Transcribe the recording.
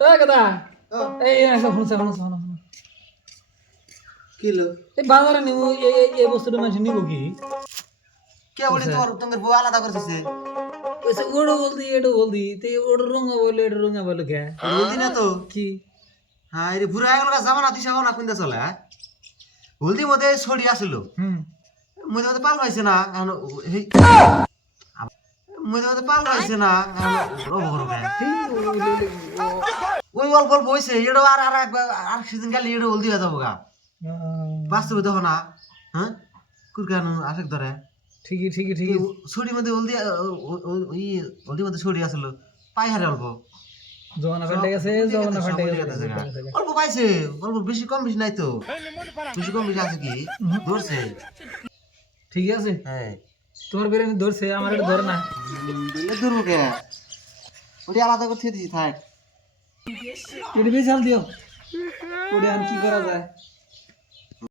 কথা এই শোনো কি লো এই বাজারে নিব এই বস্তুটা মানুষ নিব কি কে বলি তোমার বউ আলাদা করতেছে ওইসে ওড়ো বলদি এডো বলদি তে ওড়ো রঙা বলে এডো রঙা বলে কে বলদি না তো কি হ্যাঁ রে বুড়া গেল জামানা দিশা না কুন্দা চলে হলদি মধ্যে ছড়ি আসিল মধ্যে মধ্যে পাল পাইছে না মধ্যে মধ্যে পাল পাইছে না ওই অল্প অল্প হয়েছে এডো আর সিজন গেলে এডো হলদি হয়ে যাবো গা বাস্তবে দেখো না হ্যাঁ কুরকানো আশেক ধরে ঠিকই ছড়ির মধ্যে হলদি মধ্যে ছড়ি আসিল পাই হারে অল্প জওয়ানা ফাটে গেছে অল্প পাইছে অল্প বেশি কম বেশি নাই তো বেশি কম বেশি আছে কি ধরছে ঠিক আছে হ্যাঁ তোর বেরে ধরছে আমার এটা ধরে না ধরবো কে ওটি আলাদা করে দিয়েছি থাক এটা বেশি হাল দিও ওটা আর কি করা যায়